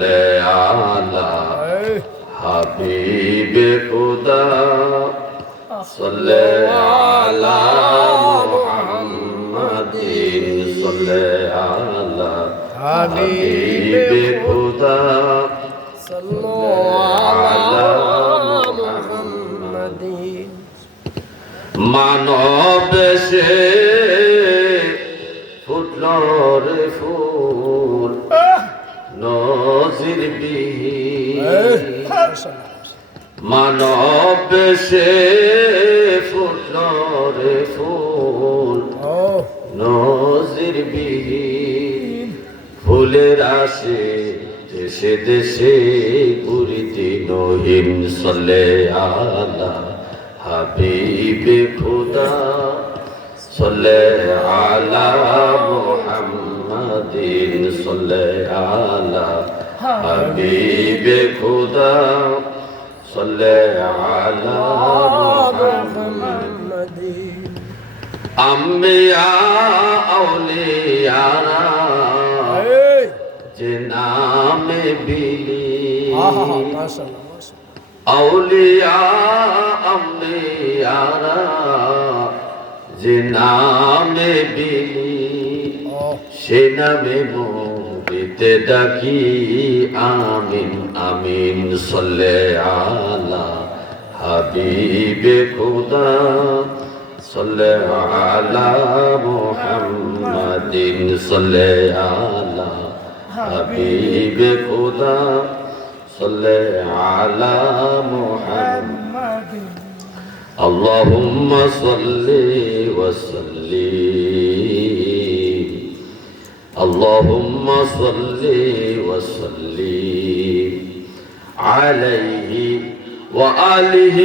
على حبيب خدا صل على محمد صل على حبيب خدا صلوا على محمد মানব সে ফুটল রে ফুল নজির মানব সে ফুটল রে ফুল। নজির বিহীন ফুলের আসে দেশে দেশে পুরীতি নহিন সলে আলা হাবিবে খুদা সলে আলা মুহাম্মাদিন সলে আলা হাবিবে খুদা সলে আলা মুহাম্মাদিন محمد আম্বিয়া আউলিয়ারা Hey! যে নামে বিলি آه ما شاء الله ما شاء الله আউলিয়া আম্বিয়ারা যে নামে বিলি Oh, সে নামে মুবিতে ডাকি আমিন আমিন সল্লে আলা হাবিবে খুদা সল্লে আলা মুহাম্মাদিন সল্লে আলা হাবিবে খুদা সল্লে আলা মুহাম্মাদ محمد اللهم صل وسلم اللهم صل وسلم عليه وآله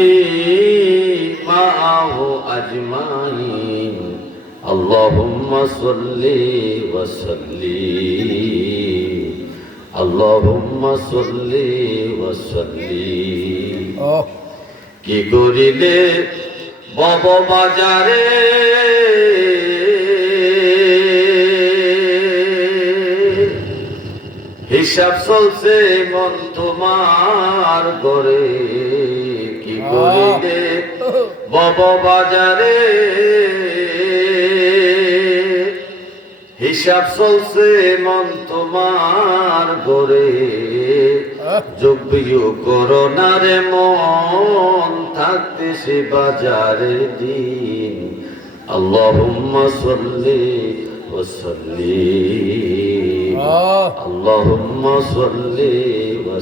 معه أجمعين اللهم صل وسلم اللهم صل وسلم Oh, কি করিলে বব বাজারে হিসাব চলছে মন তোমার করে কি করিলে বব বাজারে? হিসাব চলছে মন তোমার গরে যোগ্য করোনারে মন থাকতে সে বাজারের দিন। আল্লাহুম্মা সাল্লি ওয়া সাল্লিম। oh, আল্লাহুম্মা সাল্লি ওয়া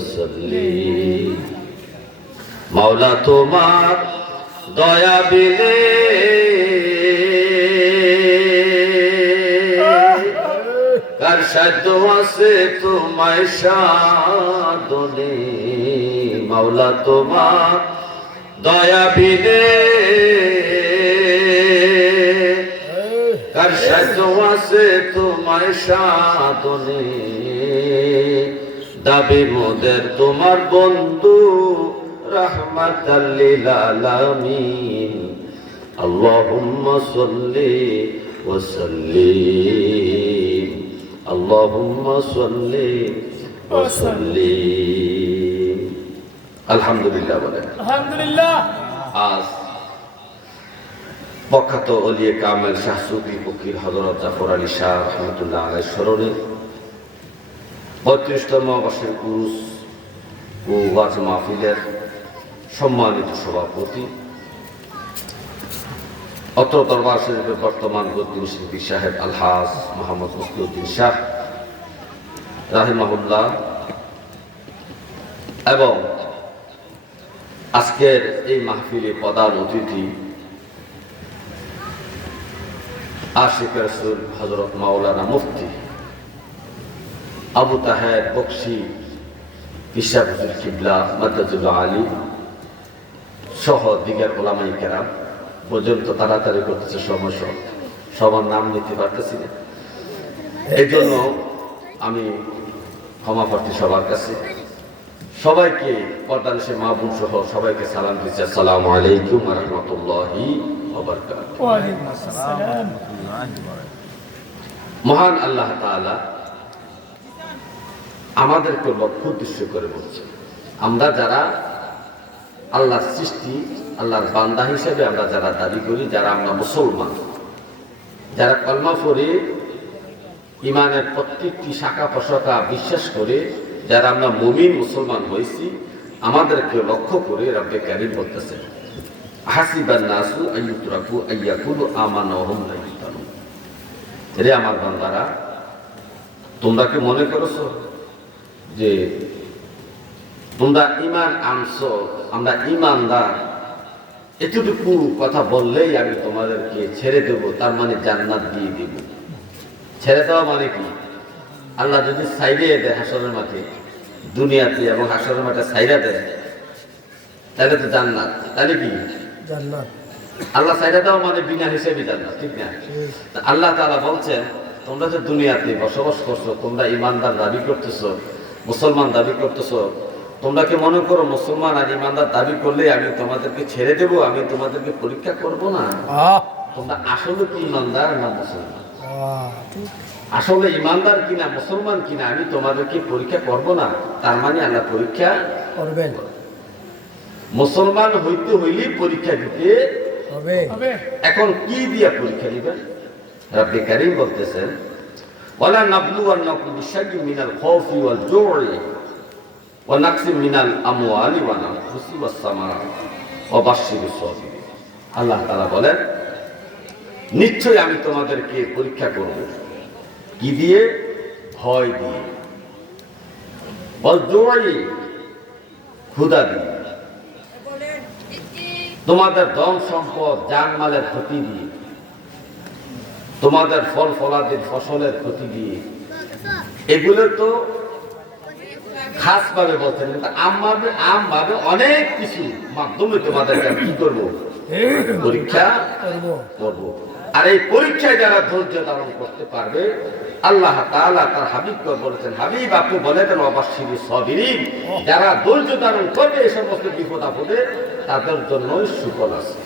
মাওলা তোমার দয়া বিলে কার সাধ্য আছে তোমায় সাধনে? মাওলা তোমার দয়া বিলে সাজওয়াসে তোমার সাধনে। দাবি মোদের তোমার বন্ধু রহমাতাল্লিল আলামিন। আল্লাহুম্মা সাল্লি ওয়া সাল্লিম। আল্লাহুম্মা সাল্লি ওয়া সাল্লিম। আলহামদুলিল্লাহ বলেন। আলহামদুলিল্লাহ। আজ প্রখ্যাত অলিয়ে কামেল শাহ সুফি ফকির হজরত জাফর আলী শাহ রহমতুল্লাহ আলাই স্মরণে বত্রিশতম বর্ষের পুরুষ ও ওয়াজ মাহফিলের সম্মানিত সভাপতি, অত্র দরবার শরীফের বর্তমান গদ্দিন শিল্পী সাহেব আলহাজ মোহাম্মদ মুসলিউদ্দিন শাহ রাহিমাহুল্লাহ এবং আজকের এই মাহফিলে প্রধান অতিথি আশিক রসুল হজরত মাওলানা মুফতি আবু তাহের বক্সি ইশাক হুজুর কিবলা মাদ্রাজুল্লাহ আলী সহ দিগার ওলামাই কেরাম, পর্যন্ত তাড়াতাড়ি করতেছে সমস্যা সবার নাম নিতে পারতেছি না। এই জন্য আমি ক্ষমা প্রার্থী সবার কাছে। সবাইকে পর্দানসে মাহবুব সহ সবাইকে সালাম দিচ্ছে। আসসালামু আলাইকুম রহমতুল্লাহি মহান আল্লাহ আমাদেরকে লক্ষ্য উদ্দেশ্য করে বলছে আমরা যারা আল্লাহর সৃষ্টি, আল্লাহর বান্দা হিসেবে আমরা যারা দাবি করি, যারা আমরা মুসলমান, যারা কলমা পড়ে ইমানের প্রত্যেকটি শাখা প্রশাখা বিশ্বাস করে, যারা আমরা মুমিন মুসলমান হয়েছি, আমাদেরকে লক্ষ্য করে রব্বে কারিম বলতেছে আমার তোমরা মনে করেছ যে তোমরা ইমান আমরা এতটুকু কথা বললেই আমি তোমাদেরকে ছেড়ে দেব, তার মানে জান্নাত দিয়ে দেব। ছেড়ে দেওয়া মানে কি? আল্লাহ যদি সাইডে দেয় হাসরের মাঠে, দুনিয়াতে এবং হাসরের মাঠে সাইডা দেয়, তাহলে তো জান্নাত। তাহলে কি? জান্নাত। আল্লাহ দেওয়া মানে বিনা হিসেবে জান্নাত ঠিক না? আল্লাহ তাআলা বলছেন তোমরা যে দুনিয়াতে বসবাস করছ তোমরা ইমানদার দাবি করতেছো মুসলমান দাবি করতেছো তোমরা কি মনে করো মুসলমান আর ইমানদার দাবি করলে আমি তোমাদেরকে ছেড়ে দেব আমি তোমাদেরকে পরীক্ষা করব না? তোমরা আসলে কি ইমানদার না মুসলমান? আসলে ইমানদার কিনা মুসলমান কিনা আমি তোমাদেরকে পরীক্ষা করব না তার মানে আল্লাহ পরীক্ষা করবেন। মুসলমান হইতে হইলেই পরীক্ষা দিতে হবে। এখন কি দিয়া পরীক্ষা দিবেন? রাব্বি কারীম বলতেছেন ওয়ালা নাবলুওয়ান্নাকুম বিশাইয়্যিন মিনাল খাউফি ওয়াল জু'i ওয়া নাকসিম মিনাল আমওয়ালি ওয়াল আনফুসি ওয়াস সামারাত ওয়া বাশশিরিস সাবিরিন আল্লাহ তাআলা বলেন নিশ্চয়ই আমি তোমাদেরকে পরীক্ষা করব। কি দিয়ে? ভয় দিয়ে। ওয়াল জু'i ক্ষুধা দিয়ে। তোমাদের ধন সম্পদ, জানমালের ক্ষতি দিয়ে। তোমাদের ফল ফলাদির ফসলের ক্ষতি দিয়ে। এগুলো তো বলছেন, কিন্তু আমভাবে আম ভাবে অনেক কিছু মাধ্যমে তোমাদেরকে কি করব? পরীক্ষা করব। আর এই পরীক্ষায় যারা ধৈর্য ধারণ করতে পারবে, আল্লাহ তাআলা তার হাবিবকে বলেছেন, হাবিব, আপনি বলে দেন সবিরিন যারা ধৈর্য ধারণ করবে, এই সমস্ত বিপদ আপদে তাদের জন্য সুফল আছে।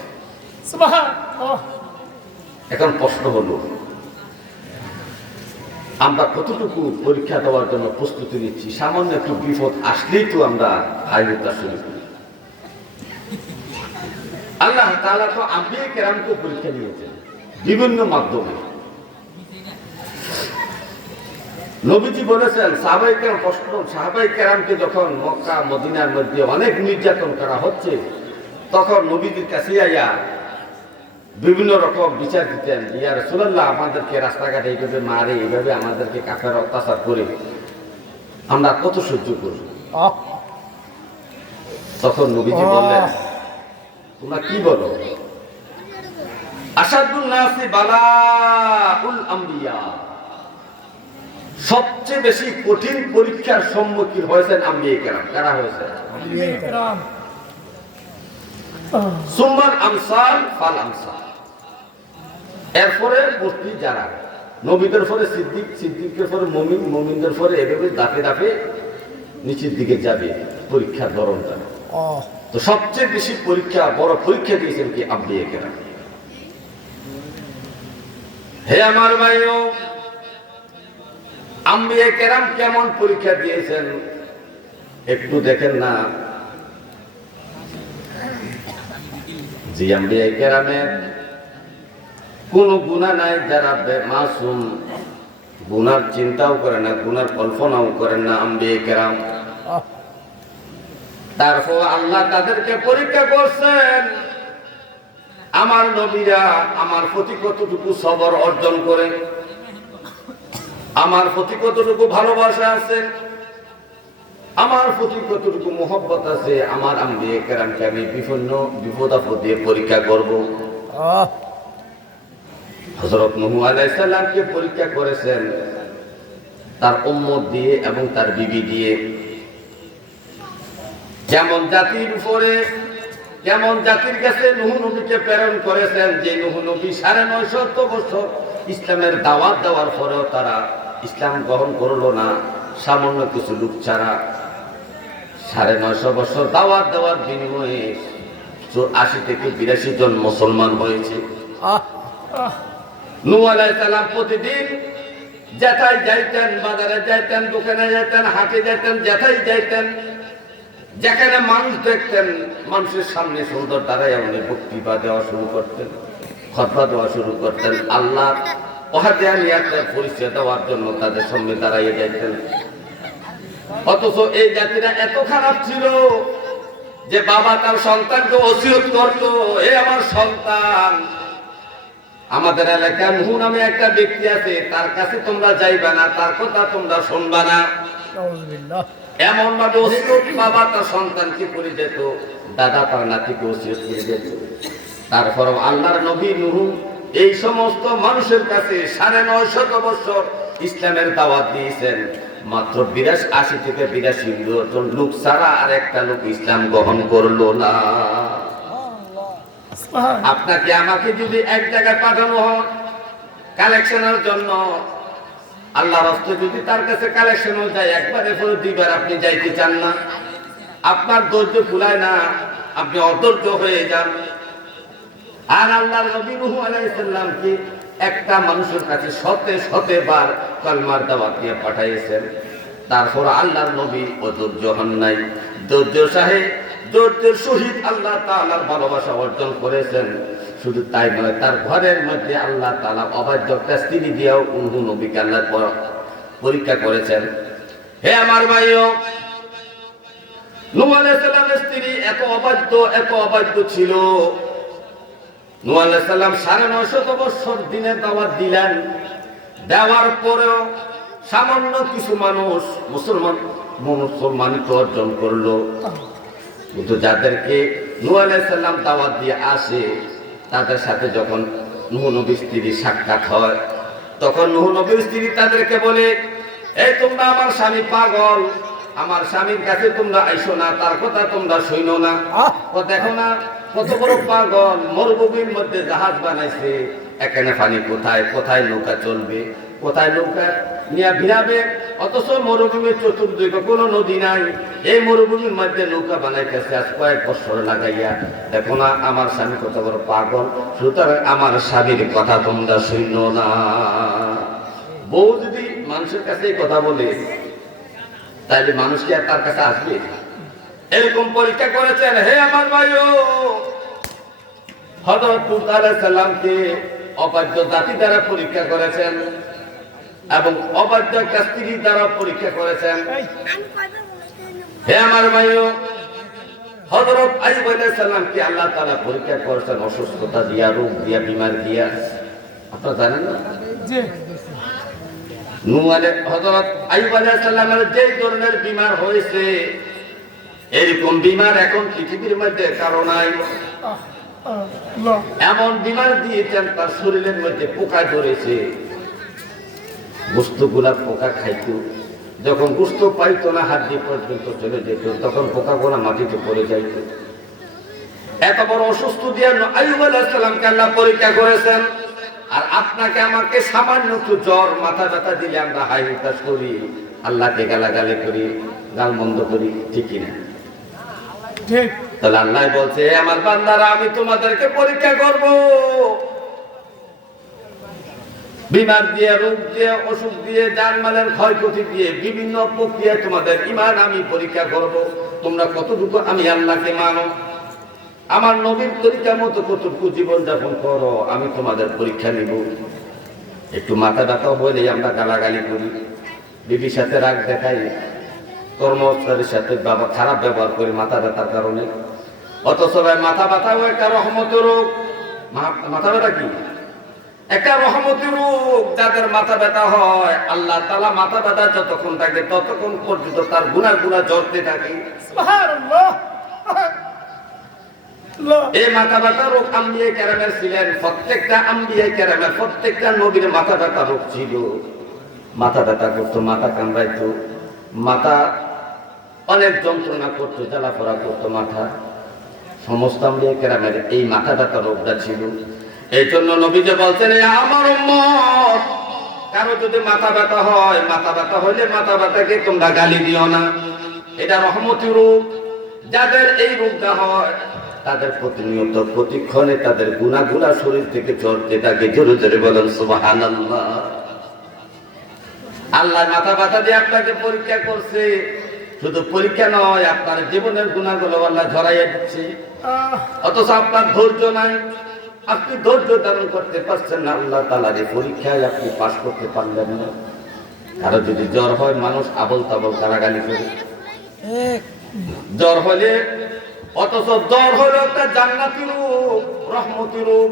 এখন প্রশ্ন হলো আমরা কতটুকু পরীক্ষা দেওয়ার জন্য প্রস্তুতি নিচ্ছি? সামান্য একটু বিপদ আসলেই তো আমরা আয়োগতা শুরু করি। আল্লাহ তাআলা তো আম্বিয়ে কেরামকে পরীক্ষা নিয়েছেন বিভিন্ন মাধ্যমে। নবীজি বলেছেন সাহাবাই কেরাম প্রশ্ন সাহাবাই কেরামকে যখন মক্কা মদিনার মধ্যে অনেক নির্যাতন করা হচ্ছে তখন নবীজির কাছে আইয়া বিভিন্ন রকম বিচার দিতেন ইয়া রসুল্লাহ আমাদেরকে রাস্তাঘাটে এইভাবে মারে এইভাবে আমাদেরকে কাফের অত্যাচার করে আমরা কত সহ্য করব? তখন নবীজি বললেন তোমরা কি বলো? আসাদুল নাসি বালাউল আম্বিয়া সবচেয়ে বেশি কঠিন পরীক্ষার সম্মুখীন হয়েছেন আম্বিয়া কেরাম। কারা হয়েছে? সুম্মান আমসাল ফাল আমসাল। এরপরে মূর্তি যারা নবীদের পরে সিদ্দিক সিদ্দিকের পরে মমিন মমিনদের পরে এভাবে দাপে দাপে নিচের দিকে যাবে পরীক্ষার ধরনটা। তো সবচেয়ে বেশি পরীক্ষা বড় পরীক্ষা দিয়েছেন কি আব্বিয়ে কেরাম। হে আমার ভাইও আম্বিয়ে কেরাম কেমন পরীক্ষা দিয়েছেন? একটু দেখেন না। জি আম্বিয়ে কেরামের কোন গুণা নাই যারা মাসুম। গুনার চিন্তাও করে না, গুনার কল্পনাও করেন না আম্বিয়ে কেরাম। তারপর আল্লাহ তাদেরকে পরীক্ষা করছেন, আমার নবীরা আমার প্রতি কতটুকু সবর অর্জন করে, আমার প্রতি কতটুকু ভালোবাসা আছে আমার প্রতি কতটুকু মোহব্বত আছে আমার আমি কেরামকে আমি বিভিন্ন বিপদ আপদ দিয়ে পরীক্ষা করব। হজরত নহু আলাইসাল্লামকে পরীক্ষা করেছেন তার উম্মত দিয়ে এবং তার বিবি দিয়ে। যেমন জাতির উপরে যেমন জাতির কাছে নুহু নবীকে প্রেরণ করেছেন যে নুহু নবী সাড়ে নয় শত বছর ইসলামের দাওয়াত দেওয়ার পরেও তারা ইসলাম গ্রহণ করল না সামান্য কিছু লোক ছাড়া সাড়ে নয়শো বছর দাওয়াত দেওয়ার বিনিময়ে আশি থেকে বিরাশি জন মুসলমান হয়েছে। নূহ আলাইহিস প্রতিদিন যেথায় যাইতেন বাজারে যাইতেন দোকানে যাইতেন হাটে যাইতেন যেথায় যাইতেন যেখানে মানুষ দেখতেন মানুষের সামনে সুন্দর দাঁড়াই উনি বক্তৃতা দেওয়া শুরু করতেন খতবা দেওয়া শুরু করতেন। আল্লাহ ওহাদিয়ানিয়াতের পরিচয় দেওয়ার জন্য তাদের সামনে দাঁড়াইয়ে যাইতেন। অথচ এই জাতিরা এত খারাপ ছিল যে বাবা তার সন্তানকে ওসিয়ত করত এ আমার সন্তান আমাদের এলাকায় মুহু নামে একটা ব্যক্তি আছে তার কাছে তোমরা যাইবা না তার কথা তোমরা শুনবা না। এমন ভাবে ওসিয়ত বাবা তার সন্তানকে করে যেত দাদা তার নাতিকে ওসিয়ত করে যেত। তারপর আল্লাহর নবী নুহু এই সমস্ত মানুষের কাছে সাড়ে নয় শত বছর ইসলামের দাওয়াত দিয়েছেন। মাত্র বিরাশি আশি থেকে বিরাশি জন লোক ছাড়া আর একটা লোক ইসলাম গ্রহণ করল না। আপনাকে আমাকে যদি এক জায়গায় পাঠানো হয় কালেকশনের জন্য আল্লাহ রাস্তে যদি তার কাছে কালেকশন যায় একবারে পরে দুইবার আপনি যাইতে চান না। আপনার ধৈর্য ফুলায় না আপনি অধৈর্য হয়ে যান। আর আল্লাহর নবী সালামকে একটা মানুষের কাছে শতে শতে বার কলমার দাওয়াত দিয়ে পাঠাইয়েছেন তারপর আল্লাহর নবী ও ধৈর্য হন নাই। ধৈর্য সাহেব ধৈর্যের সহিত আল্লাহ তাআলার ভালোবাসা অর্জন করেছেন। শুধু তাই নয়, তার ঘরের মধ্যে আল্লাহ তাআলা অবাধ্য স্ত্রী দিয়েও উহু নবীকে আল্লাহ পর- পরীক্ষা করেছেন। হে আমার ভাইও সালামের স্ত্রী এত অবাধ্য এত অবাধ্য ছিল। সালাম সাড়ে নয়শত বছর দিনের দাওয়াত দিলেন। দেওয়ার পরেও সামান্য কিছু মানুষ মুসলমান মুসলমানিত অর্জন করল। কিন্তু যাদেরকে সালাম দাওয়াত দিয়ে আসে তাদের সাথে যখন নূহ নবীর স্ত্রী সাক্ষাৎ হয় তখন নূহ নবীর স্ত্রী তাদেরকে বলে এই তোমরা আমার স্বামী পাগল আমার স্বামীর কাছে তোমরা আইসো না তার কথা তোমরা শুনো না। দেখো না কত বড় পাগল, মরুভূমির মধ্যে জাহাজ বানাইছে। এখানে পানি কোথায়? কোথায় নৌকা চলবে? কোথায় নৌকা নিয়ে ভিড়াবে? অথচ মরুভূমির চতুর্দিকে, কোনো নদী নাই। এই মরুভূমির মধ্যে নৌকা বানাইতেছে আজ কয়েক বছর লাগাইয়া। দেখো না, আমার স্বামী কত বড় পাগল। সুতরাং আমার স্বামীর কথা তোমরা শুনো না। বউ যদি মানুষের কাছে কথা বলে তাহলে মানুষ কি আর তার কাছে আসবে? এরকম পরীক্ষা করেছেন হে আমার ভাইও। লূত আলাইহিস সালামকে অবাধ্য জাতি দ্বারা পরীক্ষা করেছেন এবং অবাধ্য একটা স্ত্রী দ্বারা পরীক্ষা করেছেন। হে আমার ভাইও হযরত আইয়ুব আলাইহিস সালামকে আল্লাহ তারা পরীক্ষা করেছেন অসুস্থতা দিয়া রোগ দিয়া বিমার দিয়া। আপনারা জানেন না? আইয়ুব আলাইহিস সালামের যে ধরনের বিমার হয়েছে এরকম বিমার এখন পৃথিবীর মধ্যে কারও নাই। এমন বিমার দিয়েছেন, তার শরীরের মধ্যে পোকা ধরেছে। গুস্তগুলা পোকা খাইতো। যখন গুস্ত পাইতো না হাত দিয়ে পর্যন্ত চলে যেত, তখন পোকা গোলা মাটিতে পড়ে যাইত। এত বড় অসুস্থ দিয়ে আইব আলাহিসাল্লামকে আল্লাহ পরীক্ষা করেছেন। আর আপনাকে আমাকে সামান্য একটু জ্বর, মাথা ব্যথা দিলে আমরা হাই হুতাশ করি, আল্লাহকে গালাগালি করি, গাল মন্দ করি ঠিকই না তাহলে আল্লাহ বলছে আমার বান্দারা, আমি তোমাদেরকে পরীক্ষা করব। বিমার দিয়ে রোগ দিয়ে অসুখ দিয়ে জানমালের ক্ষয়ক্ষতি দিয়ে, বিভিন্ন প্রক্রিয়ায় তোমাদের ইমান আমি পরীক্ষা করব। তোমরা কতটুকু আমি আল্লাহকে মানো? আমার নবীর তরিকা মতো কতটুকু জীবন যাপন করো, আমি তোমাদের পরীক্ষা নিব। একটু মাথা ব্যথা হলে আমরা গালাগালি করি। বিবির সাথে রাগ দেখাই। কর্মচারীর সাথে বাবা খারাপ ব্যবহার করি মাথা ব্যথার কারণে। অথচ ভাই মাথা ব্যথাও একটা রহমতের রোগ। মাথা ব্যথা কি? একটা রহমতের রোগ যাদের মাথা ব্যথা হয় আল্লাহ তালা মাথা ব্যথা যতক্ষণ থাকে ততক্ষণ পর্যন্ত তার গুণা গুণা জ্বরতে থাকে। এই মাথা ব্যথা রোগ আম্বিয়ে ক্যারামের ছিলেন। প্রত্যেকটা আম্বিয়ে ক্যারামের প্রত্যেকটা নবীর মাথা ব্যথা রোগ ছিল। মাথা ব্যথা করতো মাথা কামড়াইতো। মাথা অনেক যন্ত্রণা করতো, জ্বালাপড়া করতো মাথা। সমস্ত আম্বিয়ে ক্যারামের এই মাথা ব্যথা রোগটা ছিল। এই জন্য নবী যে বলছেন আমার কারও যদি মাথা ব্যথা হয়, মাথা ব্যথা হইলে মাথা ব্যথাকে তোমরা গালি দিও না। এটা রহমতি রোগ। যাদের এই রোগটা হয়, তাদের প্রতিনিয়ত, প্রতিক্ষণে তাদের গুণা গুণা শরীর থেকে চলতে থাকে জোরে জোরে বলেন, সুবহানাল্লাহ। আল্লাহ মাথা ব্যথা দিয়ে আপনাকে পরীক্ষা করছে। শুধু পরীক্ষা নয় আপনার জীবনের গুণাগুলো আল্লাহ ঝরাইয়া দিচ্ছে। অথচ আপনার ধৈর্য নাই। আপনি ধৈর্য ধারণ করতে পারছেন না আল্লাহ তালার এই পরীক্ষায় আপনি পাশ করতে পারলেন না। কারও যদি জ্বর হয় মানুষ আবল তাবল কারাগালি করে। জ্বর হলে অথচ জ্বর হলো একটা জান্নাতি রূপ রহমতি রূপ।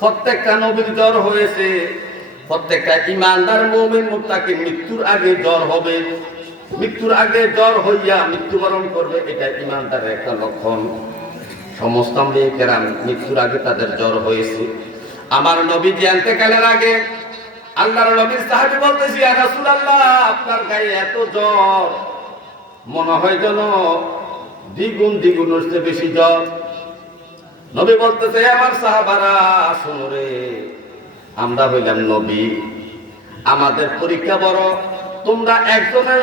প্রত্যেকটা নবীর জ্বর হয়েছে প্রত্যেকটা ইমানদার মৌমিন মুক্তাকে মৃত্যুর আগে জ্বর হবে। মৃত্যুর আগে জ্বর হইয়া মৃত্যুবরণ করবে, এটা ইমানদারের একটা লক্ষণ। সমস্ত আম্বিকেরাম মৃত্যুর আগে তাদের জ্বর হয়েছে। আমার নবী জানতেকালের আগে আল্লাহর নবীর সাহাবী বলতেছি আপনার গায়ে এত জ্বর। মনে হয় যেন দ্বিগুণ দ্বিগুণ হচ্ছে বেশি জ্বর। নবী বলতেছে আমার সাহাবারা, শোনো রে, আমরা হইলাম নবী। আমাদের পরীক্ষা বড়। তোমরা একজনের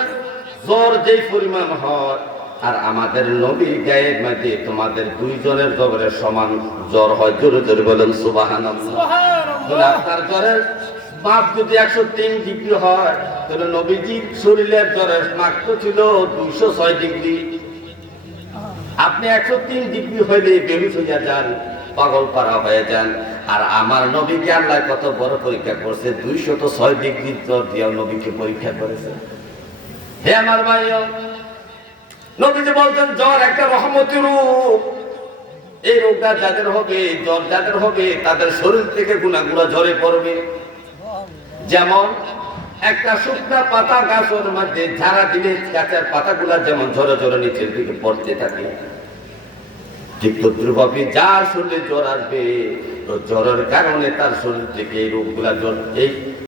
জ্বর যেই পরিমাণ হয় আর আমাদের নবীর গায়ের মধ্যে তোমাদের দুইজনের জ্বরের সমান জ্বর হয়। জোরে জোরে বলেন সুবাহান আপনার জ্বরের মাপ যদি একশো তিন ডিগ্রি হয় তাহলে নবীজি শরীরের জ্বরের মাপ তো ছিল দুইশো ছয় ডিগ্রি। আপনি একশো তিন ডিগ্রি হইলে বেহুশ হইয়া যান পাগল পাড়া হয়ে যান। আর আমার নবীকে আল্লাহ কত বড় পরীক্ষা করছে দুইশত ছয় ডিগ্রি জ্বর দিয়েও নবীকে পরীক্ষা করেছে। হে আমার ভাই নবীজি বলছেন, জ্বর একটা রহমতি রূপ। এই রোগটা যাদের হবে, জ্বর যাদের হবে, তাদের শরীর থেকে গুণাগুলা ঝরে পড়বে। যেমন একটা শুকনা পাতা গাছের মধ্যে ঝাড়া দিলে গাছের পাতাগুলা যেমন ঝরে ঝরে নিচের দিকে পড়তে থাকে, ঠিক তদ্রুপভাবে যার শরীরে জ্বর আসবে, তো জ্বরের কারণে তার শরীর থেকে এই রোগগুলা জ্বর, এই